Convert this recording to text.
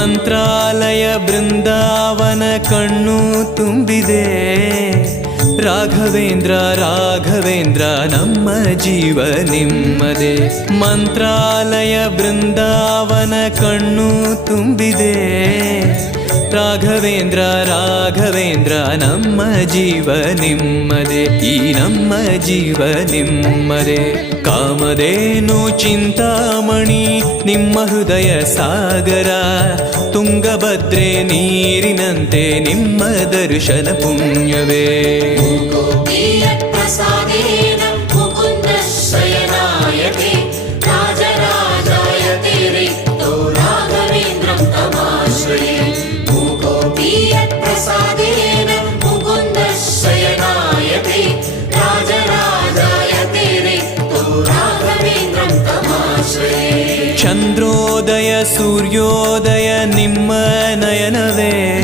ಮಂತ್ರಾಲಯ ಬೃಂದಾವನ ಕಣ್ಣು ತುಂಬಿದೆ. ರಾಘವೇಂದ್ರ ರಾಘವೇಂದ್ರ ನಮ್ಮ ಜೀವ ನಿಮ್ಮದೇ. ಮಂತ್ರಾಲಯ ಬೃಂದಾವನ ಕಣ್ಣು ತುಂಬಿದೆ. ರಾಘವೇಂದ್ರ ರಾಘವೇಂದ್ರ ನಮ್ಮ ಜೀವ ನಿಮ್ಮದೇ. ಈ ನಮ್ಮ ಜೀವ ನಿಮ್ಮದೇ. ಕಾಮಧೇನು ಚಿಂತಾಮಣಿ ನಿಮ್ಮ ಹೃದಯ ಸಾಗರ. ತುಂಗಭದ್ರೆ ನೀರಿನಂತೆ ನಿಮ್ಮ ದರ್ಶನ ಪುಣ್ಯವೇ. ಚಂದ್ರೋದಯ ಸೂರ್ಯೋದಯ ನಿಮ್ಮ ನಯನವೇ.